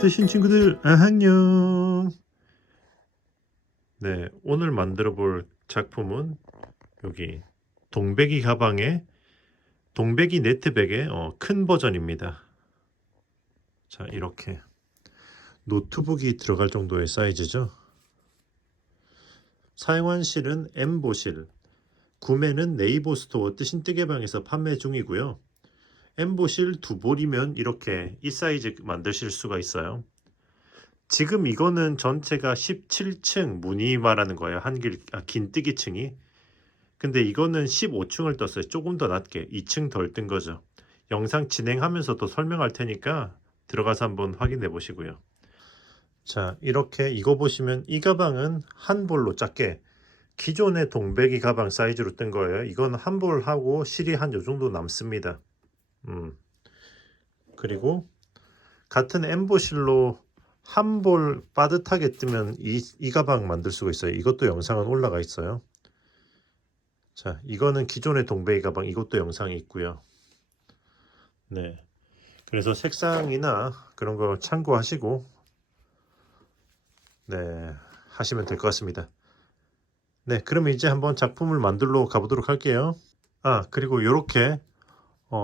뜨신 친구들 안녕. 네, 오늘 만들어 볼 작품은 여기 동배기 가방의 동배기 네트백의 큰 버전입니다. 자, 이렇게 노트북이 들어갈 정도의 사이즈죠. 사용한 실은 엠보실, 구매는 네이버 스토어 뜨신 뜨개방에서 판매 중이고요. 엠보실 두 볼이면 이렇게 이 사이즈 만드실 수가 있어요. 지금 이거는 전체가 17층 무늬 말하는 거예요. 긴뜨기층이. 근데 이거는 15층을 떴어요. 조금 더 낮게 2층 덜 뜬 거죠. 영상 진행하면서 더 설명할 테니까 들어가서 한번 확인해 보시고요. 자, 이렇게 이거 보시면 이 가방은 한 볼로 작게 기존의 동배기 가방 사이즈로 뜬 거예요. 이건 한 볼하고 실이 한 요 정도 남습니다. 그리고 같은 엠보실로 한 볼 빠듯하게 뜨면 이 가방 만들 수가 있어요. 이것도 영상은 올라가 있어요. 자, 이거는 기존의 동배기 가방, 이것도 영상이 있고요. 네, 그래서 색상이나 그런 거 참고하시고 네, 하시면 될 것 같습니다. 네, 그러면 이제 한번 작품을 만들러 가보도록 할게요. 아, 그리고 이렇게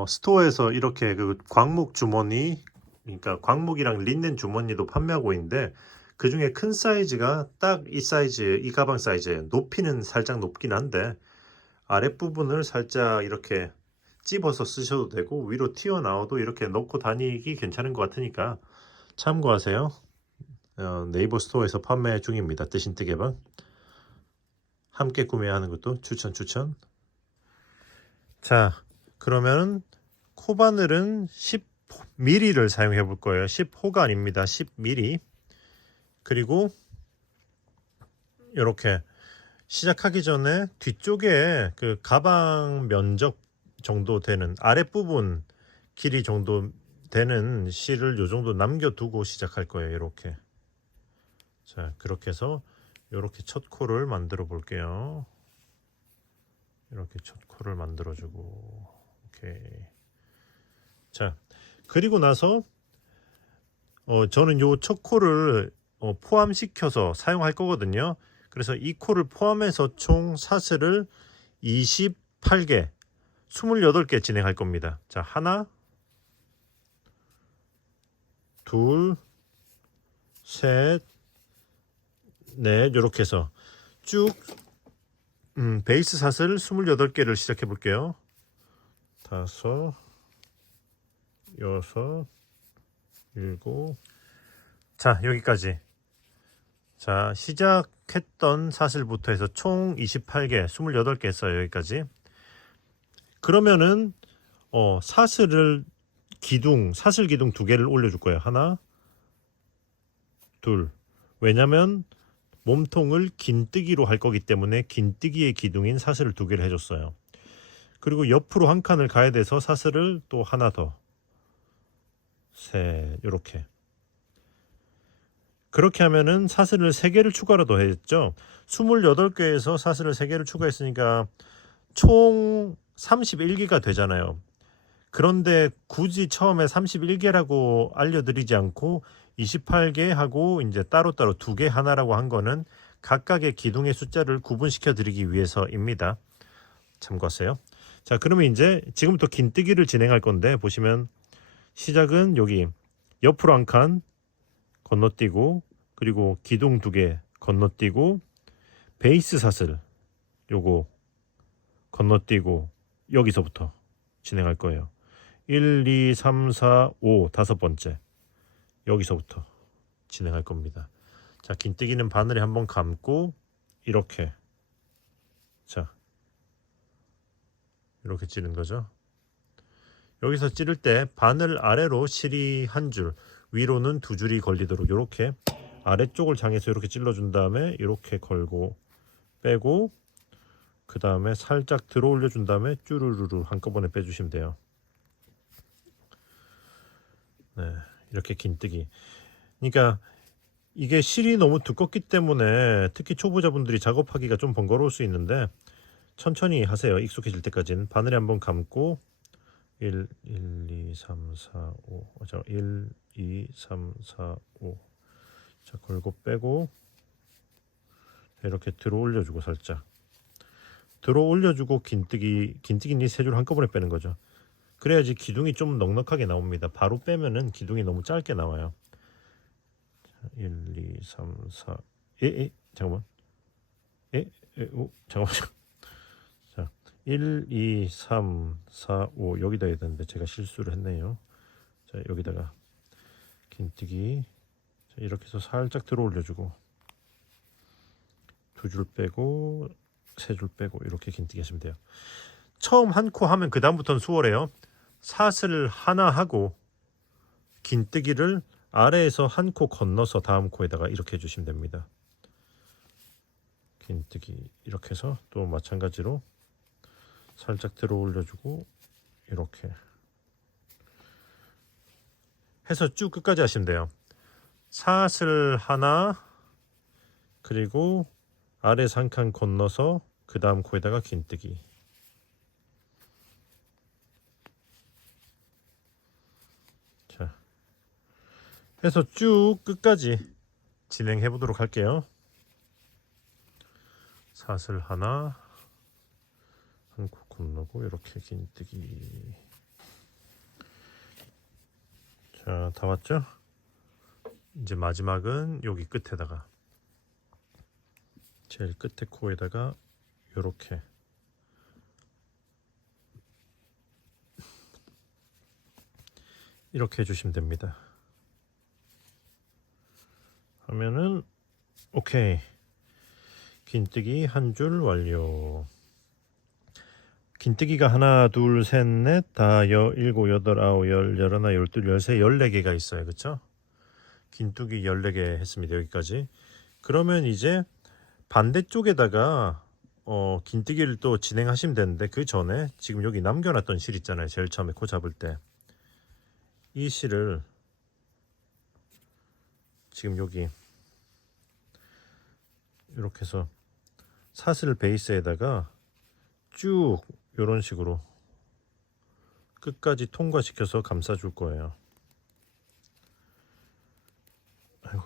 스토어에서 이렇게 그 광목 주머니, 그러니까 광목이랑 린넨 주머니도 판매하고 있는데 그 중에 큰 사이즈가 딱 이 사이즈, 이 가방 사이즈예요. 높이는 살짝 높긴 한데 아랫부분을 살짝 이렇게 찝어서 쓰셔도 되고 위로 튀어나와도 이렇게 넣고 다니기 괜찮은 것 같으니까 참고하세요. 네이버 스토어에서 판매 중입니다. 뜨신 뜨개방 함께 구매하는 것도 추천. 자, 그러면 코바늘은 10mm를 사용해 볼 거예요. 10호가 아닙니다. 10mm. 그리고 이렇게 시작하기 전에 뒤쪽에 그 가방 면적 정도 되는 아랫부분 길이 정도 되는 실을 요 정도 남겨두고 시작할 거예요. 이렇게. 자, 그렇게 해서 이렇게 첫 코를 만들어 볼게요. 이렇게 첫 코를 만들어 주고 오케이. 자, 그리고 나서 저는 요 첫 코를 포함시켜서 사용할 거거든요. 그래서 이 코를 포함해서 총 사슬을 28개 28개 진행할 겁니다. 자, 하나, 둘, 셋, 넷, 이렇게 해서 쭉 베이스 사슬 28개를 시작해 볼게요. 다섯, 여섯, 일곱. 자, 여기까지. 자, 시작했던 사슬부터 해서 총 28개, 28개 했어요. 여기까지. 그러면은 사슬 기둥 두 개를 올려줄 거예요. 하나, 둘. 왜냐면 몸통을 긴뜨기로 할 거기 때문에 긴뜨기의 기둥인 사슬을 두 개를 해줬어요. 그리고 옆으로 한 칸을 가야 돼서 사슬을 또 하나 더, 셋, 이렇게. 그렇게 하면은 사슬을 3개를 추가로 더 했죠. 28개에서 사슬을 3개를 추가했으니까 총 31개가 되잖아요. 그런데 굳이 처음에 31개라고 알려드리지 않고 28개 하고 이제 따로따로 2개 하나라고 한 거는 각각의 기둥의 숫자를 구분시켜 드리기 위해서입니다. 참고하세요. 자, 그러면 이제 지금부터 긴뜨기를 진행할 건데 보시면 시작은 여기 옆으로 한 칸 건너뛰고 그리고 기둥 2개 건너뛰고 베이스 사슬 요거 건너뛰고 여기서부터 진행할 거예요. 1, 2, 3, 4, 5 다섯 번째 여기서부터 진행할 겁니다. 자, 긴뜨기는 바늘에 한번 감고 이렇게 자 이렇게 찌른 거죠. 여기서 찌를 때 바늘 아래로 실이 한 줄, 위로는 2줄이 걸리도록 이렇게 아래쪽을 향해서 이렇게 찔러준 다음에 이렇게 걸고 빼고 그 다음에 살짝 들어 올려준 다음에 쭈루루루 한꺼번에 빼주시면 돼요. 네, 이렇게 긴뜨기. 그러니까 이게 실이 너무 두껍기 때문에 특히 초보자분들이 작업하기가 좀 번거로울 수 있는데 천천히 하세요. 익숙해질 때까지는 바늘에 한번 감고 1, 2, 3, 4, 5. 자, 1, 2, 3, 4, 5. 자, 걸고 빼고 이렇게 들어 올려주고 살짝 들어 올려주고 긴뜨기 세 줄 한꺼번에 빼는 거죠. 그래야지 기둥이 좀 넉넉하게 나옵니다. 바로 빼면은 기둥이 너무 짧게 나와요. 1, 2, 3, 4. 잠깐만. 잠깐만. 자, 1, 2, 3, 4, 5 여기다 해야 되는데 제가 실수를 했네요. 자, 여기다가 긴뜨기. 자, 이렇게 해서 살짝 들어 올려주고 두 줄 빼고 세 줄 빼고 이렇게 긴뜨기 하시면 돼요. 처음 한 코 하면 그 다음부터는 수월해요. 사슬 하나 하고 긴뜨기를 아래에서 한 코 건너서 다음 코에다가 이렇게 해주시면 됩니다. 긴뜨기 이렇게 해서 또 마찬가지로 살짝 들어 올려주고 이렇게 해서 쭉 끝까지 하시면 돼요. 사슬 하나 그리고 아래에서 한 칸 건너서 그 다음 코에다가 긴뜨기. 자, 해서 쭉 끝까지 진행해 보도록 할게요. 사슬 하나 한 코 건너고 이렇게 긴뜨기. 자, 다 왔죠? 이제 마지막은 여기 끝에다가 제일 끝에 코에다가 이렇게 해주시면 됩니다. 하면은 오케이. 긴뜨기 한 줄 완료. 긴뜨기가 하나, 둘, 셋, 넷, 다, 일곱, 여덟, 아홉, 열, 열하나, 열둘, 열세, 14개가 있어요. 그쵸? 긴뜨기 14개 했습니다. 여기까지. 그러면 이제 반대쪽에다가 긴뜨기를 또 진행하시면 되는데 그 전에 지금 여기 남겨놨던 실 있잖아요. 제일 처음에 코 잡을 때 이 실을 지금 여기 이렇게 해서 사슬 베이스에다가 쭉 이런 식으로 끝까지 통과시켜서 감싸줄 거예요. 아이고,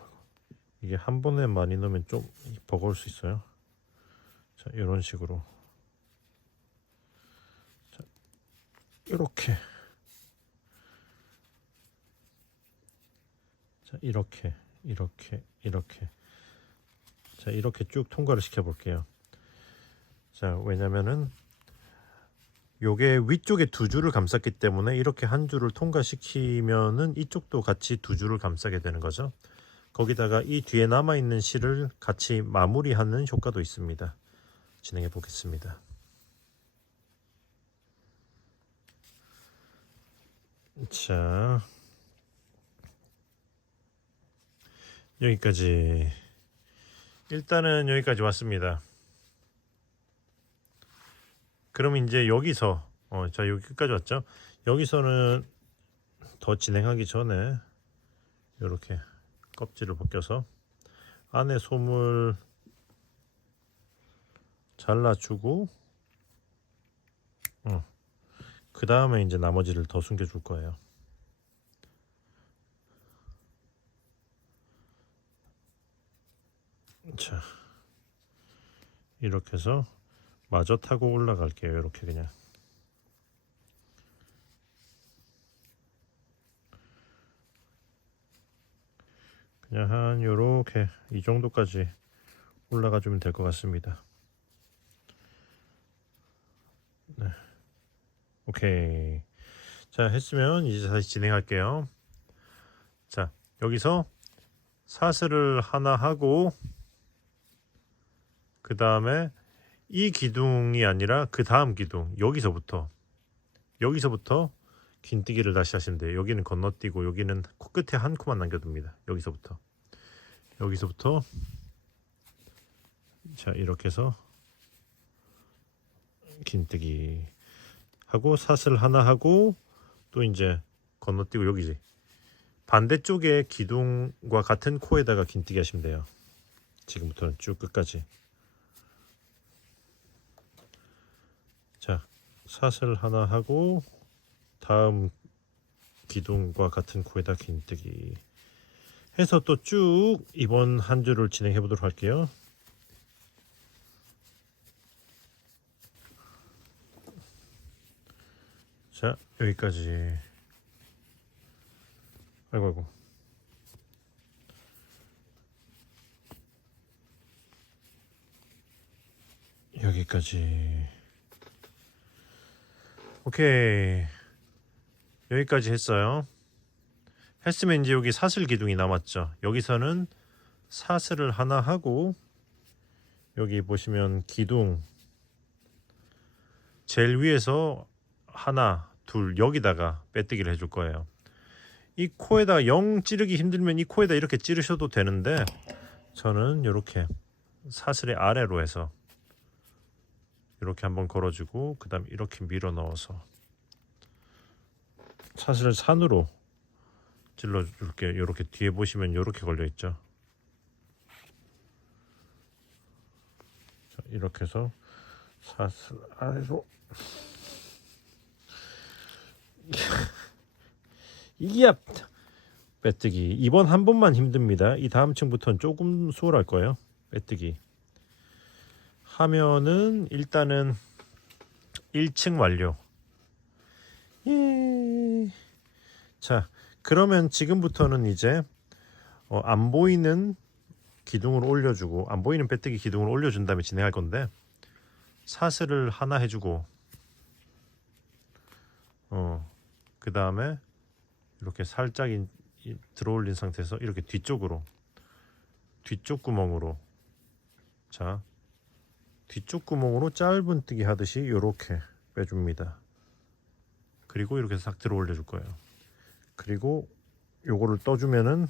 이게 한 번에 많이 넣으면 좀 버거울 수 있어요. 자, 이런 식으로. 자, 이렇게. 자, 이렇게. 자, 이렇게 쭉 통과를 시켜 볼게요. 자, 왜냐면은 요게 위쪽에 두 줄을 감쌌기 때문에 이렇게 한 줄을 통과시키면은 이쪽도 같이 두 줄을 감싸게 되는 거죠. 거기다가 이 뒤에 남아있는 실을 같이 마무리하는 효과도 있습니다. 진행해 보겠습니다. 자, 여기까지. 일단은 여기까지 왔습니다. 그럼 이제 여기서 자, 여기 끝까지 왔죠. 여기서는 더 진행하기 전에 이렇게 껍질을 벗겨서 안에 솜을 잘라주고 그 다음에 이제 나머지를 더 숨겨줄 거예요. 자, 이렇게 해서 마저 타고 올라갈게요. 이렇게 그냥 한 요렇게 이 정도까지 올라가 주면 될 것 같습니다. 네. 오케이. 자, 했으면 이제 다시 진행할게요. 자, 여기서 사슬을 하나 하고 그 다음에 이 기둥이 아니라 그 다음 기둥 여기서부터 긴뜨기를 다시 하시면 돼요. 여기는 건너뛰고 여기는 코끝에 한 코만 남겨둡니다. 여기서부터 자, 이렇게 해서 긴뜨기 하고 사슬 하나 하고 또 이제 건너뛰고 여기지 반대쪽에 기둥과 같은 코에다가 긴뜨기 하시면 돼요. 지금부터는 쭉 끝까지. 자, 사슬 하나 하고 다음 기둥과 같은 코에다 긴뜨기 해서 또 쭉 이번 한 줄을 진행해 보도록 할게요. 자, 여기까지. 아이고. 여기까지. 오케이. 여기까지 했어요. 했으면 이제 여기 사슬 기둥이 남았죠. 여기서는 사슬을 하나 하고 여기 보시면 기둥 제일 위에서 하나, 둘 여기다가 빼뜨기를 해줄 거예요. 이 코에다 영 찌르기 힘들면 이 코에다 이렇게 찌르셔도 되는데 저는 이렇게 사슬의 아래로 해서 이렇게 한번 걸어주고 그 다음 이렇게 밀어 넣어서 사슬을 산으로 찔러줄게요. 이렇게 뒤에 보시면 이렇게 걸려 있죠. 자, 이렇게 해서 사슬 아래로 이야 빼뜨기. 이번 한 번만 힘듭니다. 이 다음 층부터는 조금 수월할 거예요. 빼뜨기 하면은 일단은 1층 완료. 예. 자, 그러면 지금부터는 이제 안 보이는 기둥을 올려주고 안 보이는 빼뜨기 기둥을 올려준 다음에 진행할 건데 사슬을 하나 해주고 그 다음에 이렇게 살짝 들어올린 상태에서 이렇게 뒤쪽 구멍으로 자 뒤쪽 구멍으로 짧은뜨기 하듯이 이렇게 빼줍니다. 그리고 이렇게 싹 들어 올려줄 거예요. 그리고 요거를 떠주면은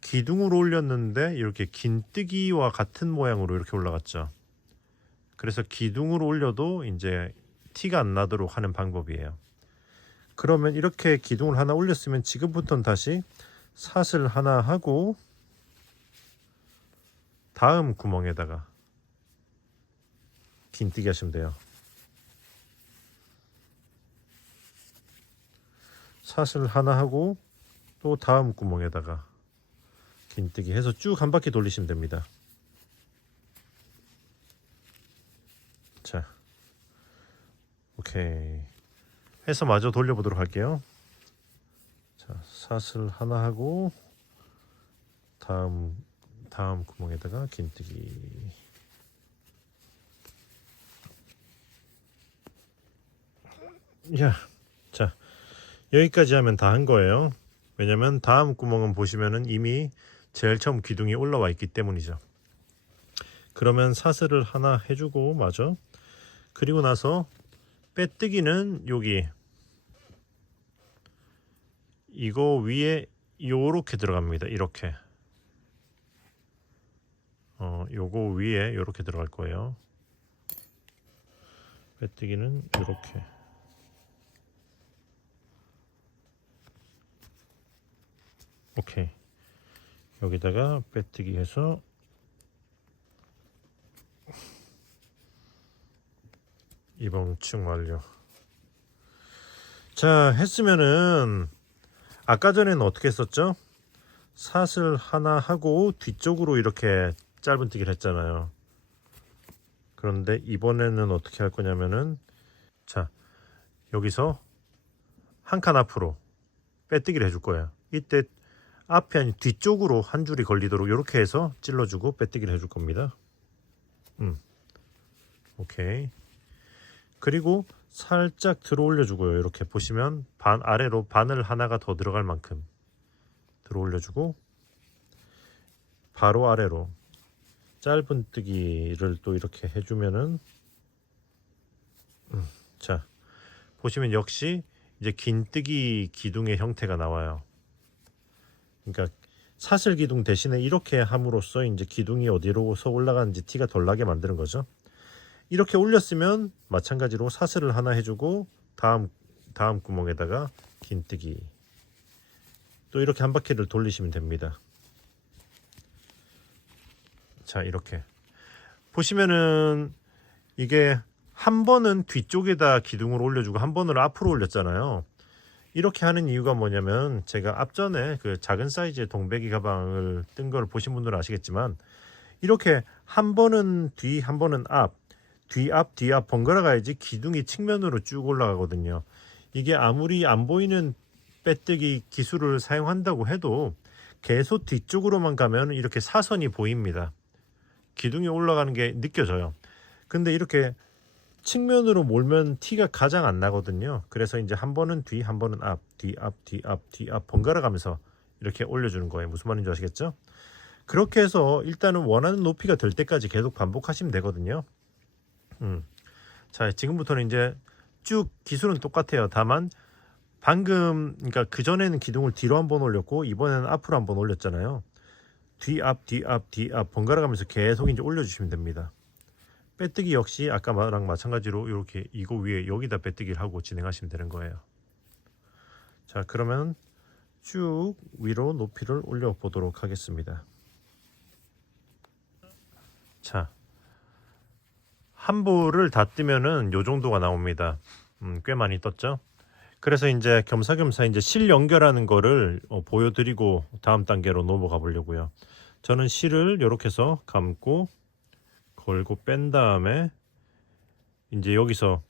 기둥으로 올렸는데 이렇게 긴뜨기와 같은 모양으로 이렇게 올라갔죠. 그래서 기둥으로 올려도 이제 티가 안 나도록 하는 방법이에요. 그러면 이렇게 기둥을 하나 올렸으면 지금부터는 다시 사슬 하나 하고 다음 구멍에다가 긴뜨기 하시면 돼요. 사슬 하나 하고 또 다음 구멍에다가 긴뜨기 해서 쭉 한 바퀴 돌리시면 됩니다. 자, 오케이 해서 마저 돌려보도록 할게요. 자, 사슬 하나 하고 다음 구멍에다가 긴뜨기. 자, 여기까지 하면 다 한 거예요. 왜냐면 다음 구멍은 보시면은 이미 제일 처음 기둥이 올라와 있기 때문이죠. 그러면 사슬을 하나 해주고 마저 그리고 나서 빼뜨기는 여기 이거 위에 요렇게 들어갑니다. 이렇게 요거 위에 요렇게 들어갈 거예요. 빼뜨기는 요렇게 오케이 여기다가 빼뜨기 해서 이번 층 완료. 자, 했으면은 아까 전에는 어떻게 했었죠? 사슬 하나 하고 뒤쪽으로 이렇게 짧은뜨기를 했잖아요. 그런데 이번에는 어떻게 할 거냐면은 자, 여기서 한 칸 앞으로 빼뜨기를 해줄 거예요. 이때 앞이 아닌 뒤쪽으로 한 줄이 걸리도록 이렇게 해서 찔러주고 빼뜨기를 해줄 겁니다. 오케이. 그리고 살짝 들어 올려주고요. 이렇게 보시면 반 아래로 바늘 하나가 더 들어갈 만큼 들어 올려주고 바로 아래로 짧은뜨기를 또 이렇게 해주면은 자 보시면 역시 이제 긴뜨기 기둥의 형태가 나와요. 그러니까 사슬 기둥 대신에 이렇게 함으로써 이제 기둥이 어디로서 올라가는지 티가 덜 나게 만드는 거죠. 이렇게 올렸으면 마찬가지로 사슬을 하나 해주고 다음 구멍에다가 긴뜨기 또 이렇게 한 바퀴를 돌리시면 됩니다. 자, 이렇게 보시면은 이게 한 번은 뒤쪽에다 기둥을 올려주고 한 번은 앞으로 올렸잖아요. 이렇게 하는 이유가 뭐냐면, 제가 앞전에 그 작은 사이즈의 동배기 가방을 뜬 걸 보신 분들은 아시겠지만, 이렇게 한 번은 뒤, 한 번은 앞, 뒤앞, 뒤앞 번갈아 가야지 기둥이 측면으로 쭉 올라가거든요. 이게 아무리 안 보이는 빼뜨기 기술을 사용한다고 해도 계속 뒤쪽으로만 가면 이렇게 사선이 보입니다. 기둥이 올라가는 게 느껴져요. 근데 이렇게 측면으로 몰면 티가 가장 안 나거든요. 그래서 이제 한 번은 뒤, 한 번은 앞, 뒤앞, 뒤앞, 뒤앞 번갈아 가면서 이렇게 올려주는 거예요. 무슨 말인지 아시겠죠? 그렇게 해서 일단은 원하는 높이가 될 때까지 계속 반복하시면 되거든요. 자, 지금부터는 이제 쭉 기술은 똑같아요. 다만 방금, 그러니까 그전에는 기둥을 뒤로 한번 올렸고 이번에는 앞으로 한번 올렸잖아요. 뒤앞, 뒤앞, 뒤앞 번갈아 가면서 계속 이제 올려주시면 됩니다. 빼뜨기 역시 아까랑 마찬가지로 이렇게 이거 위에 여기다 빼뜨기를 하고 진행하시면 되는 거예요. 자, 그러면 쭉 위로 높이를 올려 보도록 하겠습니다. 자, 한 볼을 다 뜨면은 요 정도가 나옵니다. 꽤 많이 떴죠? 그래서 이제 겸사겸사 이제 실 연결하는 거를 보여드리고 다음 단계로 넘어가 보려고요. 저는 실을 이렇게 해서 감고 걸고 뺀 다음에 이제 여기서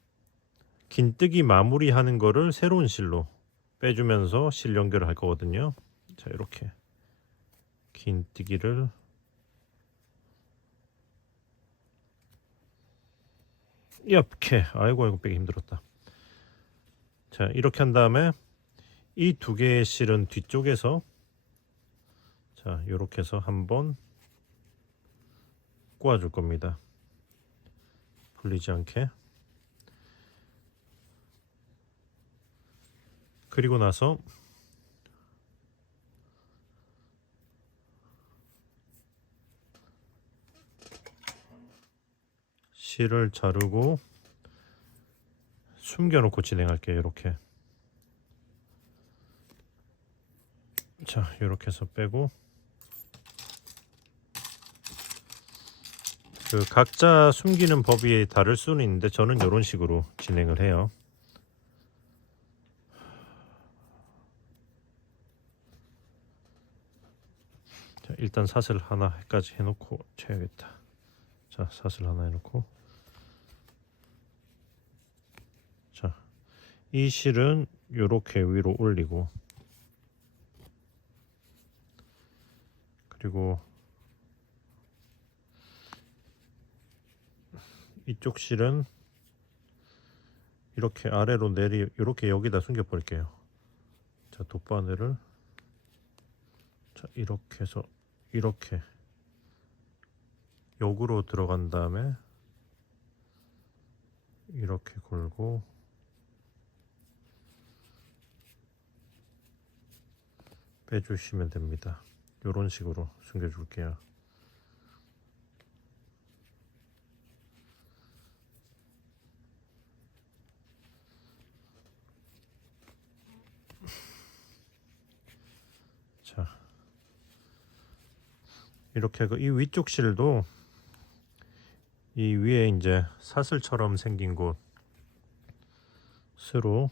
긴뜨기 마무리하는 거를 새로운 실로 빼주면서 실 연결을 할 거거든요. 자, 이렇게 긴뜨기를 이렇게, 아이고 빼기 힘들었다. 자, 이렇게 한 다음에 이 두 개의 실은 뒤쪽에서, 자, 이렇게 해서 한번 꼬아줄 겁니다. 풀리지 않게. 그리고 나서 실을 자르고 숨겨놓고 진행할게요. 이렇게. 자, 이렇게 해서 빼고, 그 각자 숨기는 법이 다를 수는 있는데 저는 이런 식으로 진행을 해요. 자, 일단 사슬 하나까지 해놓고 쳐야겠다. 자, 사슬 하나 해놓고, 자, 이 실은 이렇게 위로 올리고, 그리고 이쪽 실은 이렇게 아래로 이렇게 여기다 숨겨 버릴게요. 자, 돗바늘을, 자, 이렇게 해서 이렇게 역으로 들어간 다음에 이렇게 걸고 빼주시면 됩니다. 이런 식으로 숨겨 줄게요. 자, 이렇게 이 위쪽 실도 이 위에 이제 사슬처럼 생긴 곳으로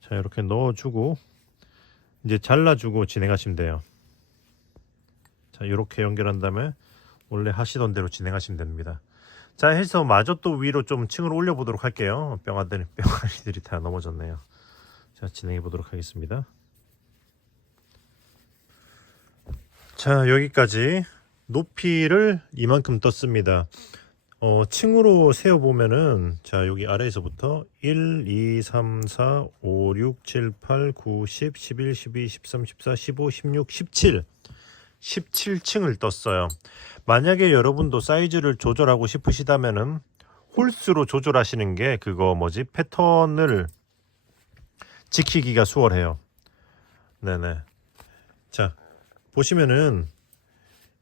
자, 이렇게 넣어주고 이제 잘라주고 진행하시면 돼요. 자, 이렇게 연결한 다음에 원래 하시던 대로 진행하시면 됩니다. 자, 해서 마저 또 위로 좀 층을 올려 보도록 할게요. 뿅아리들이 다 넘어졌네요. 자, 진행해 보도록 하겠습니다. 자, 여기까지 높이를 이만큼 떴습니다. 층으로 세어 보면은, 자, 여기 아래에서부터 1, 2, 3, 4, 5, 6, 7, 8, 9, 10, 11, 12, 13, 14, 15, 16, 17 17층을 떴어요. 만약에 여러분도 사이즈를 조절하고 싶으시다면은 홀수로 조절하시는 게 그거 뭐지? 패턴을 지키기가 수월해요. 네네. 자, 보시면은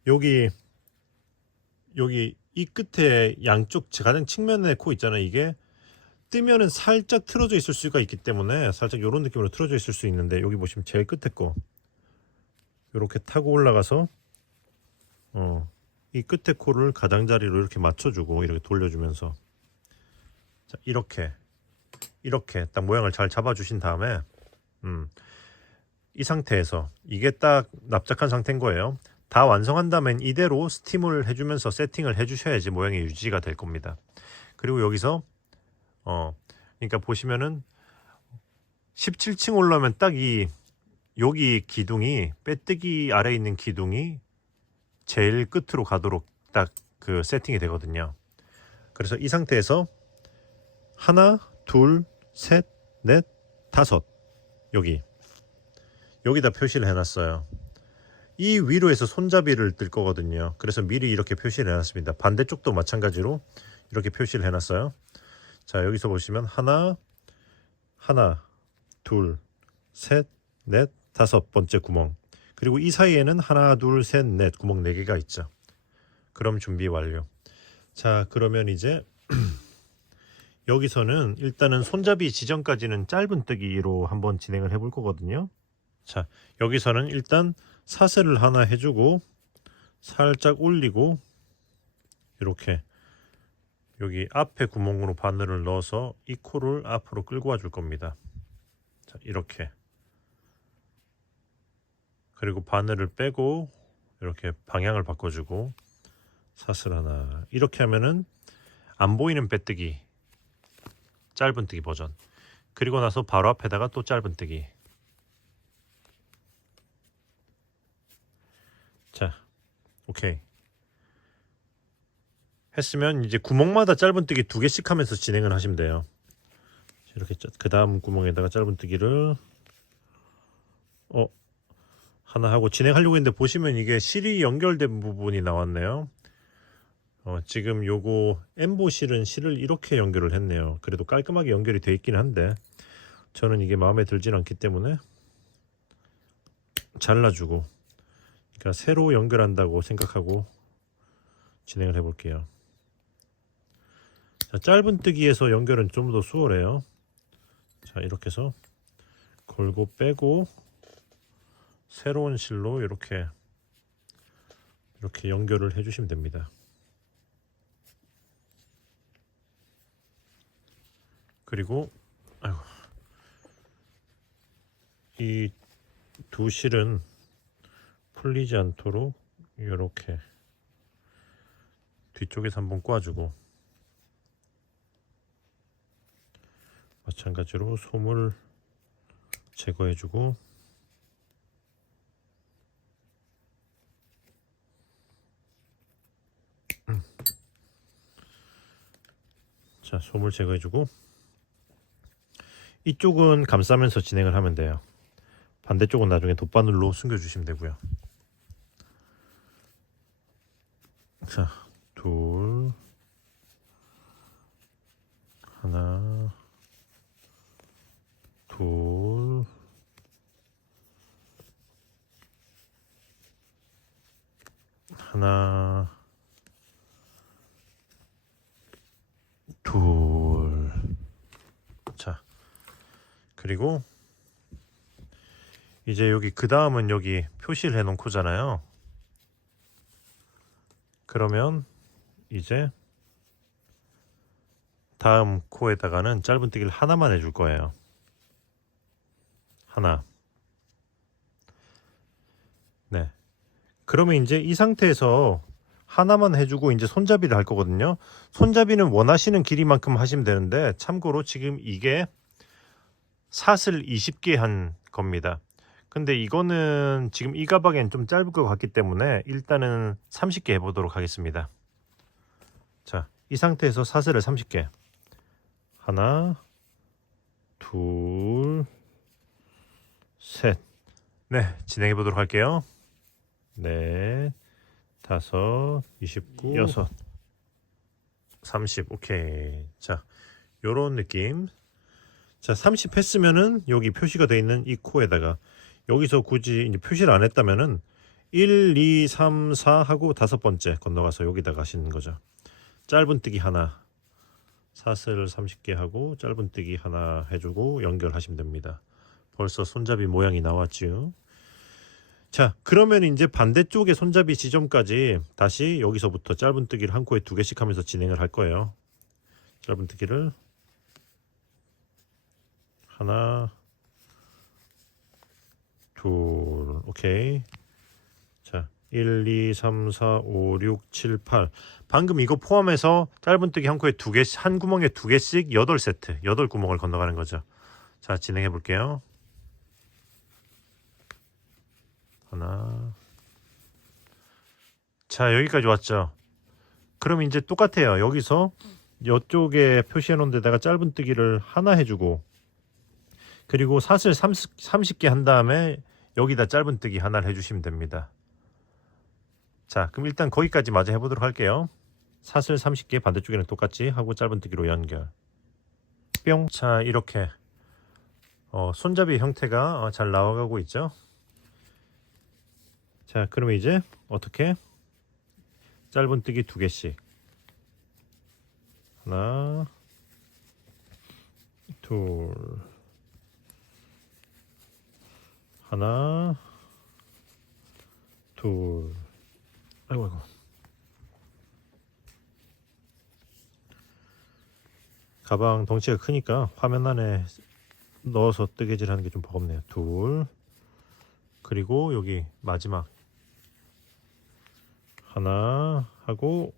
여기 이 끝에 양쪽 가장 측면에 코 있잖아요. 이게 뜨면은 살짝 틀어져 있을 수가 있기 때문에 살짝 이런 느낌으로 틀어져 있을 수 있는데, 여기 보시면 제일 끝에 거 이렇게 타고 올라가서 이 끝에 코를 가장자리로 이렇게 맞춰주고 이렇게 돌려주면서, 자, 이렇게 딱 모양을 잘 잡아주신 다음에 이 상태에서 이게 딱 납작한 상태인 거예요. 다 완성한 다음엔 이대로 스팀을 해주면서 세팅을 해주셔야지 모양이 유지가 될 겁니다. 그리고 여기서 그러니까 보시면은 17층 올라오면 딱 여기 기둥이, 빼뜨기 아래에 있는 기둥이 제일 끝으로 가도록 딱 그 세팅이 되거든요. 그래서 이 상태에서 하나, 둘, 셋, 넷, 다섯, 여기다 표시를 해놨어요. 이 위로 해서 손잡이를 뜰 거거든요. 그래서 미리 이렇게 표시를 해놨습니다. 반대쪽도 마찬가지로 이렇게 표시를 해놨어요. 자, 여기서 보시면 하나, 둘, 셋, 넷, 다섯 번째 구멍, 그리고 이 사이에는 하나, 둘, 셋, 넷 구멍 4개가 있죠. 그럼 준비 완료. 자, 그러면 이제 여기서는 일단은 손잡이 지점까지는 짧은뜨기로 한번 진행을 해볼 거거든요. 자, 여기서는 일단 사슬을 하나 해주고 살짝 올리고 이렇게 여기 앞에 구멍으로 바늘을 넣어서 이 코를 앞으로 끌고 와 줄 겁니다. 자, 이렇게. 그리고 바늘을 빼고 이렇게 방향을 바꿔주고 사슬 하나. 이렇게 하면은 안 보이는 빼뜨기, 짧은뜨기 버전. 그리고 나서 바로 앞에다가 또 짧은뜨기. 자, 오케이. 했으면 이제 구멍마다 짧은뜨기 2개씩 하면서 진행을 하시면 돼요. 이렇게 그 다음 구멍에다가 짧은뜨기를 하나 하고 진행하려고 했는데, 보시면 이게 실이 연결된 부분이 나왔네요. 지금 요거 엠보실은 실을 이렇게 연결을 했네요. 그래도 깔끔하게 연결이 돼 있긴 한데 저는 이게 마음에 들진 않기 때문에 잘라주고, 그러니까 새로 연결한다고 생각하고 진행을 해볼게요. 자, 짧은뜨기에서 연결은 좀 더 수월해요. 자, 이렇게 해서 걸고 빼고 새로운 실로 이렇게 연결을 해주시면 됩니다. 그리고 이 두 실은 풀리지 않도록 이렇게 뒤쪽에서 한번 꽈주고, 마찬가지로 솜을 제거해주고, 자, 솜을 제거해주고 이쪽은 감싸면서 진행을 하면 돼요. 반대쪽은 나중에 돗바늘로 숨겨주시면 되고요. 자, 둘, 하나, 둘, 하나, 둘. 자, 그리고 이제 여기 그 다음은 여기 표시를 해놓은 코잖아요. 그러면 이제 다음 코에다가는 짧은뜨기를 하나만 해줄 거예요. 하나. 네. 그러면 이제 이 상태에서 하나만 해주고 이제 손잡이를 할 거거든요. 손잡이는 원하시는 길이만큼 하시면 되는데, 참고로 지금 이게 사슬 20개 한 겁니다. 근데 이거는 지금 이 가방엔 좀 짧을 것 같기 때문에 일단은 30개 해보도록 하겠습니다. 자, 이 상태에서 사슬을 30개. 하나, 둘, 셋. 네, 진행해 보도록 할게요. 넷, 다섯, 29, 여섯, 30. 오케이. 자, 요런 느낌. 자, 30 했으면은 여기 표시가 되어 있는 이 코에다가, 여기서 굳이 이제 표시를 안 했다면은 1, 2, 3, 4 하고 5번째 건너가서 여기다가 하시는 거죠. 짧은뜨기 하나, 사슬 30개 하고 짧은뜨기 하나 해주고 연결하시면 됩니다. 벌써 손잡이 모양이 나왔지요. 자, 그러면 이제 반대쪽의 손잡이 지점까지 다시 여기서부터 짧은뜨기를 한 코에 2개씩 하면서 진행을 할 거예요. 짧은뜨기를 하나, 둘, 오케이. 자, 1, 2, 3, 4, 5, 6, 7, 8. 방금 이거 포함해서 짧은뜨기 한 코에 2개씩, 한 구멍에 2개씩 8세트, 8구멍을 건너가는 거죠. 자, 진행해 볼게요. 하나. 자, 여기까지 왔죠. 그럼 이제 똑같아요. 여기서 이쪽에 표시해 놓은 데다가 짧은뜨기를 하나 해주고, 그리고 사슬 30개 한 다음에 여기다 짧은뜨기 하나를 해주시면 됩니다. 자, 그럼 일단 거기까지 마저 해보도록 할게요. 사슬 30개 반대쪽에는 똑같이 하고 짧은뜨기로 연결. 뿅. 자, 이렇게 손잡이 형태가 잘 나와가고 있죠. 자, 그러면 이제 어떻게 짧은뜨기 2개씩 하나, 둘, 하나, 둘. 아이고. 가방 덩치가 크니까 화면 안에 넣어서 뜨개질하는 게 좀 버겁네요. 둘. 그리고 여기 마지막 하나 하고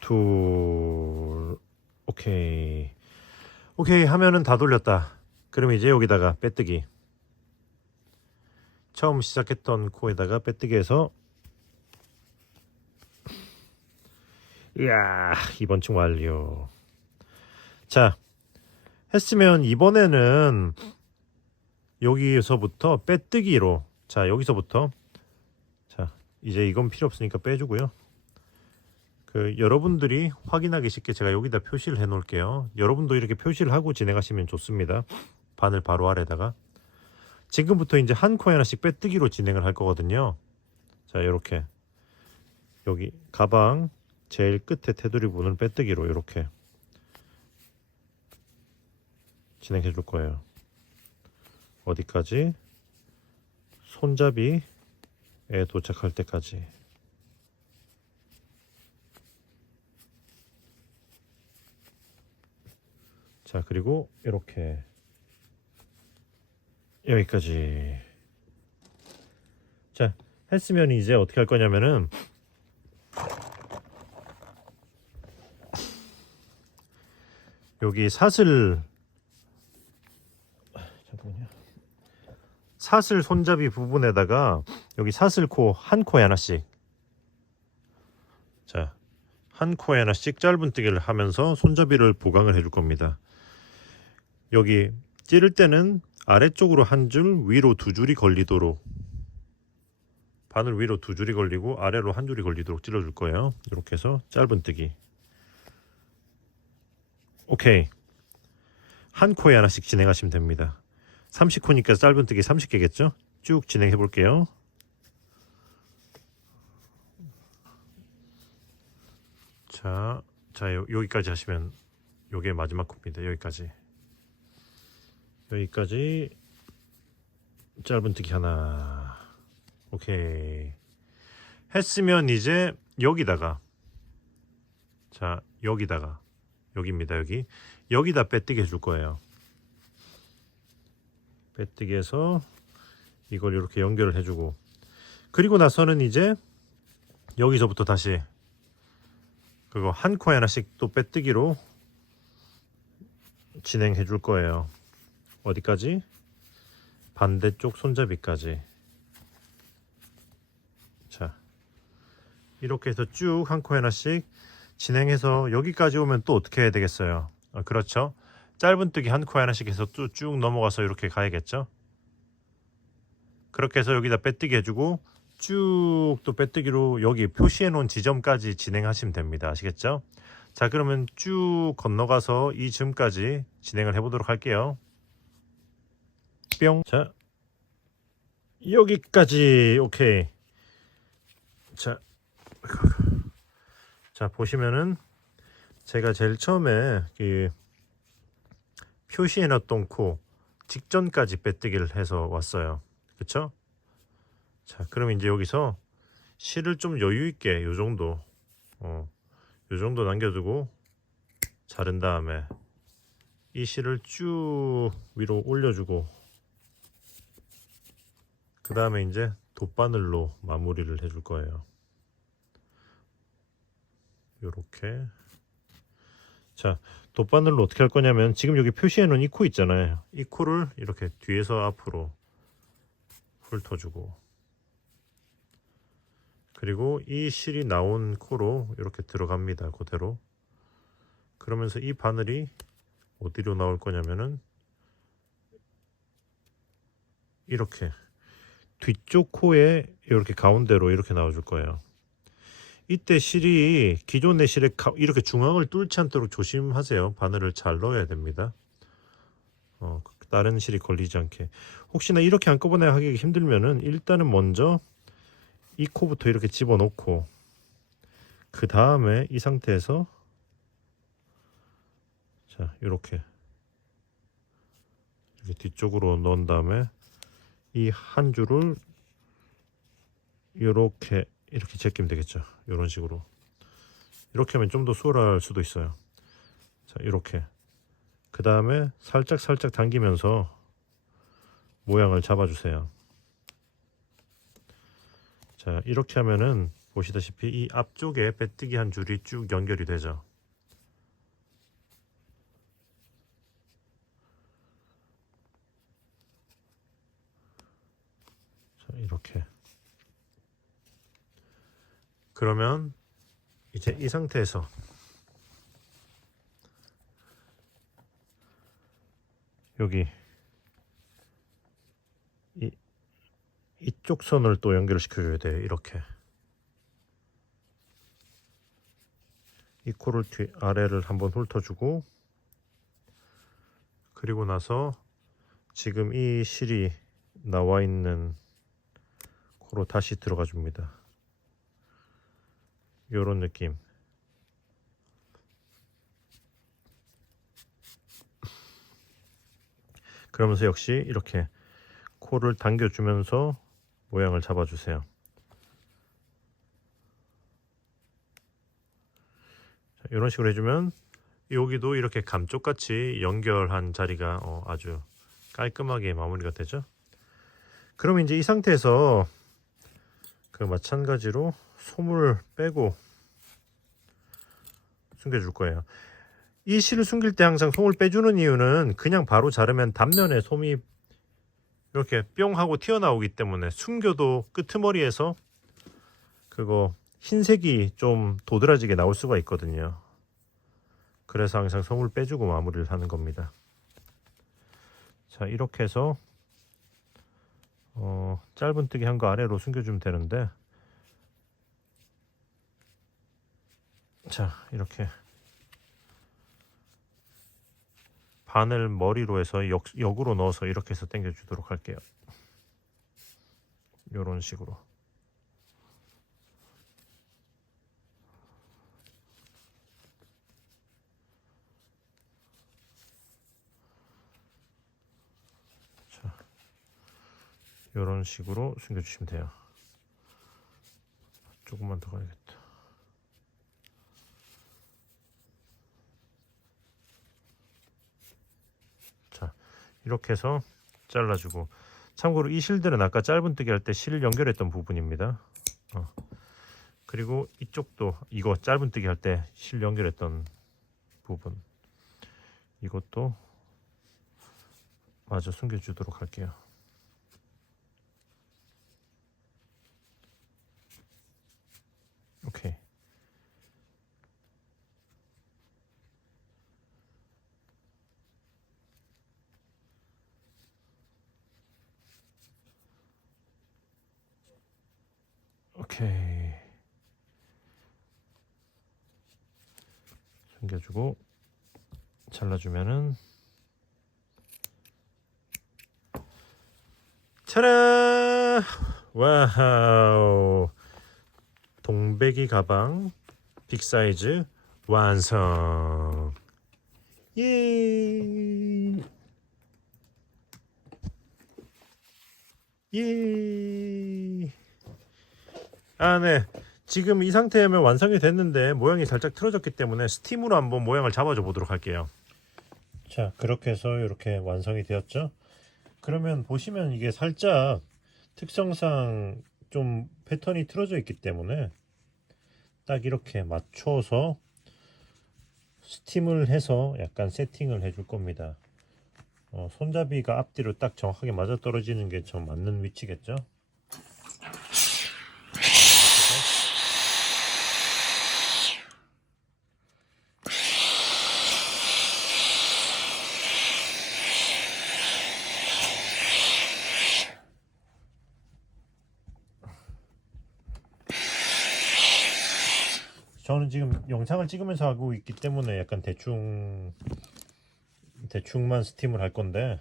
둘. 오케이. 오케이 하면은 다 돌렸다. 그럼 이제 여기다가 빼뜨기. 처음 시작했던 코에다가 빼뜨기해서 이야, 이번 층 완료. 자, 했으면 이번에는 여기서부터 빼뜨기로, 자, 여기서부터, 자, 이제 이건 필요 없으니까 빼주고요. 여러분들이 확인하기 쉽게 제가 여기다 표시를 해 놓을게요. 여러분도 이렇게 표시를 하고 진행하시면 좋습니다. 바늘 바로 아래다가. 지금부터 이제 한 코에 하나씩 빼뜨기로 진행을 할 거거든요. 자, 이렇게 여기 가방 제일 끝에 테두리 부분을 빼뜨기로 이렇게 진행해 줄 거예요. 어디까지? 손잡이에 도착할 때까지. 자, 그리고 이렇게 여기까지. 자, 했으면 이제 어떻게 할 거냐면은 여기 사슬, 잠깐만요. 사슬 손잡이 부분에다가 여기 사슬코 한 코에 하나씩, 자, 한 코에 하나씩 짧은뜨기를 하면서 손잡이를 보강을 해줄 겁니다. 여기 찌를 때는 아래쪽으로 한 줄, 위로 2줄이 걸리도록, 바늘 위로 2줄이 걸리고 아래로 한 줄이 걸리도록 찔러줄 거예요. 이렇게 해서 짧은뜨기. 오케이. 한 코에 하나씩 진행하시면 됩니다. 30코니까 짧은뜨기 30개겠죠? 쭉 진행해 볼게요. 자, 여기까지 하시면 요게 마지막 코입니다. 여기까지 짧은뜨기 하나. 오케이. 했으면 이제 여기다가, 자, 여기입니다. 여기다 빼뜨기 해줄 거예요. 빼뜨기 해서 이걸 이렇게 연결을 해주고, 그리고 나서는 이제 여기서부터 다시 그거 한 코에 하나씩 또 빼뜨기로 진행해 줄 거예요. 어디까지? 반대쪽 손잡이까지. 자, 이렇게 해서 쭉 한 코에 하나씩 진행해서 여기까지 오면 또 어떻게 해야 되겠어요? 그렇죠. 짧은뜨기 한 코에 하나씩 해서 또 쭉 넘어가서 이렇게 가야겠죠. 그렇게 해서 여기다 빼뜨기 해주고 쭉 또 빼뜨기로 여기 표시해 놓은 지점까지 진행하시면 됩니다. 아시겠죠? 자, 그러면 쭉 건너가서 이 즈음까지 진행을 해보도록 할게요. 뿅. 자, 여기까지. 오케이. 자, 보시면은 제가 제일 처음에 그 표시해놨던 코 직전까지 빼뜨기를 해서 왔어요. 그쵸? 자, 그럼 이제 여기서 실을 좀 여유 있게 요 정도 요 정도 남겨두고 자른 다음에 이 실을 쭉 위로 올려주고 그 다음에 이제 돗바늘로 마무리를 해줄 거예요. 요렇게. 자, 돗바늘로 어떻게 할 거냐면 지금 여기 표시해 놓은 이 코 있잖아요. 이 코를 이렇게 뒤에서 앞으로 훑어주고 그리고 이 실이 나온 코로 이렇게 들어갑니다. 그대로. 그러면서 이 바늘이 어디로 나올 거냐면은 이렇게 뒤쪽 코에 이렇게 가운데로 이렇게 나와줄 거예요. 이때 실이 기존의 실에 이렇게 중앙을 뚫지 않도록 조심하세요. 바늘을 잘 넣어야 됩니다. 다른 실이 걸리지 않게. 혹시나 이렇게 한꺼번에 하기 힘들면은 일단은 먼저 이 코부터 이렇게 집어넣고 그 다음에 이 상태에서 자 이렇게 뒤쪽으로 넣은 다음에 이 한 줄을 이렇게 제끼면 되겠죠. 이런 식으로 이렇게 하면 좀 더 수월할 수도 있어요. 자 이렇게 그 다음에 살짝 당기면서 모양을 잡아주세요. 자 이렇게 하면은 보시다시피 이 앞쪽에 빼뜨기 한 줄이 쭉 연결이 되죠. 자 이렇게 그러면 이제 이 상태에서 여기 이쪽 선을 또 연결시켜줘야 돼요. 이렇게 이 코를 아래를 한번 훑어주고 그리고 나서 지금 이 실이 나와 있는 코로 다시 들어가 줍니다. 요런 느낌. 그러면서 역시 이렇게 코를 당겨주면서 모양을 잡아주세요. 자, 이런 식으로 해주면 여기도 이렇게 감쪽같이 연결한 자리가 아주 깔끔하게 마무리가 되죠. 그럼 이제 이 상태에서 그 마찬가지로 솜을 빼고 숨겨줄 거예요. 이 실을 숨길 때 항상 솜을 빼주는 이유는 그냥 바로 자르면 단면에 솜이 이렇게 뿅 하고 튀어나오기 때문에 숨겨도 끄트머리에서 그거 흰색이 좀 도드라지게 나올 수가 있거든요. 그래서 항상 솜을 빼주고 마무리를 하는 겁니다. 자 이렇게 해서 짧은뜨기 한 거 아래로 숨겨주면 되는데 자 이렇게 바늘 머리로 해서 역으로 넣어서 이렇게 해서 당겨 주도록 할게요. 이런 식으로. 자 이런 식으로 숨겨 주시면 돼요. 조금만 더 가야겠다. 자 이렇게 해서 잘라주고 참고로 이 실들은 아까 짧은뜨기 할 때 실 연결했던 부분입니다. 그리고 이쪽도 이거 짧은뜨기 할 때 실 연결했던 부분 이것도 마저 숨겨주도록 할게요. 오케이. 오케이. 숨겨주고 잘라주면은 차라! 와우! 동배기 가방 빅사이즈 완성. 예. 예. 아, 네. 지금 이 상태면 완성이 됐는데 모양이 살짝 틀어졌기 때문에 스팀으로 한번 모양을 잡아줘 보도록 할게요. 자, 그렇게 해서 이렇게 완성이 되었죠. 그러면 보시면 이게 살짝 특성상 좀 패턴이 틀어져 있기 때문에 딱 이렇게 맞춰서 스팀을 해서 약간 세팅을 해줄 겁니다. 손잡이가 앞뒤로 딱 정확하게 맞아 떨어지는 게 좀 맞는 위치겠죠. 저는 지금 영상을 찍으면서 하고 있기 때문에 약간 대충만 스팀을 할 건데,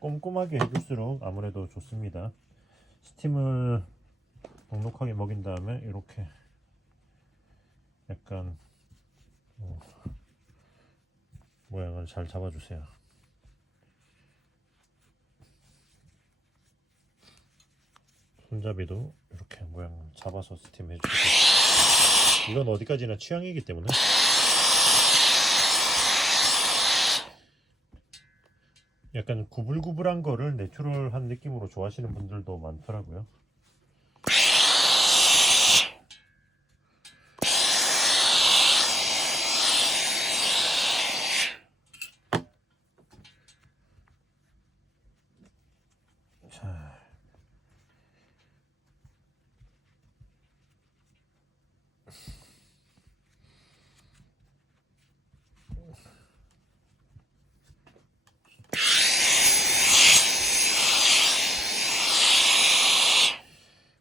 꼼꼼하게 해줄수록 아무래도 좋습니다. 스팀을 넉넉하게 먹인 다음에 이렇게 약간 모양을 잘 잡아주세요. 손잡이도 이렇게 모양을 잡아서 스팀 해주세요. 이건 어디까지나 취향이기 때문에. 약간 구불구불한 거를 내추럴한 느낌으로 좋아하시는 분들도 많더라고요. 자,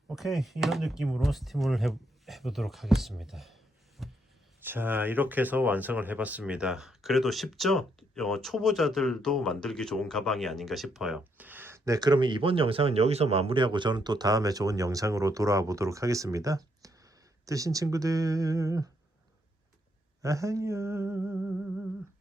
오케이, 이런 느낌으로 스팀을 해보도록 하겠습니다. 자, 이렇게 해서 완성을 해봤습니다. 그래도 쉽죠? 초보자들도 만들기 좋은 가방이 아닌가 싶어요. 네, 그러면 이번 영상은 여기서 마무리하고 저는 또 다음에 좋은 영상으로 돌아와 보도록 하겠습니다. 뜨신 친구들, 안녕.